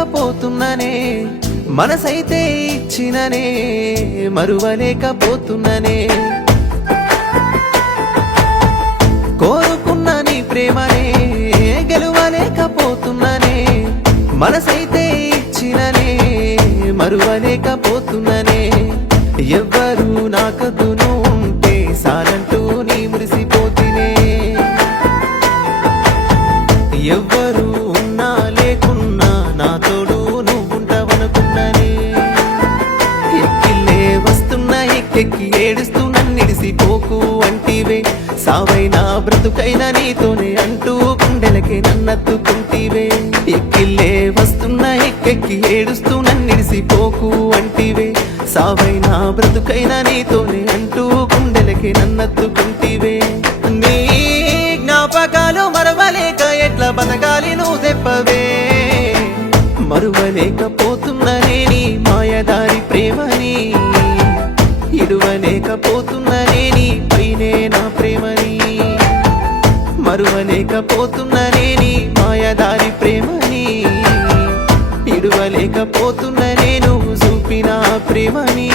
మరువలేకపోతున్ననే మనసైతే ఇచ్చిననే మరువలేకపోతున్ననే కోరుకున్న నీ ప్రేమనే గెలువలేకపోతున్ననే మనసైతే ఇచ్చిననే మరువలేకపోతున్ననే ఎవ్వరు నాకద్దును ఉంటే సాలంటూ నీ మురిసిపోతినే ఎవ్వరు ఉన్నా లేకున్నా నా తోడు నువ్వుంటావనుకున్ననే ఎక్కిల్లే వస్తున్నా ఎక్కెక్కి ఏడుస్తూ నన్నిడిసిపోకు అంటివే సావైనా బ్రతుకైనా నీతోనే అంటూ గుండెలకి నన్నత్తుకుంటివే ఎక్కిల్లే వస్తున్నా ఎక్కెక్కి ఏడుస్తూ నన్నిడిసిపోకు అంటివే సావైనా బ్రతుకైనా నీతోనే అంటూ గుండెలకి నన్నత్తుకుంటివే నీ జ్ఞాపకాలు మరవలేక ఎట్లా బతకాలి నువ్వు చెప్పవే మరువలేకపోతున్ననే నీ మాయదారి ప్రేమని ఇడువలేకపోతున్ననే నీ పైనే నా ప్రేమని మరువలేకపోతున్ననే నీ మాయదారి ప్రేమని ఇడువలేకపోతున్ననే నువ్వు చూపిన ప్రేమని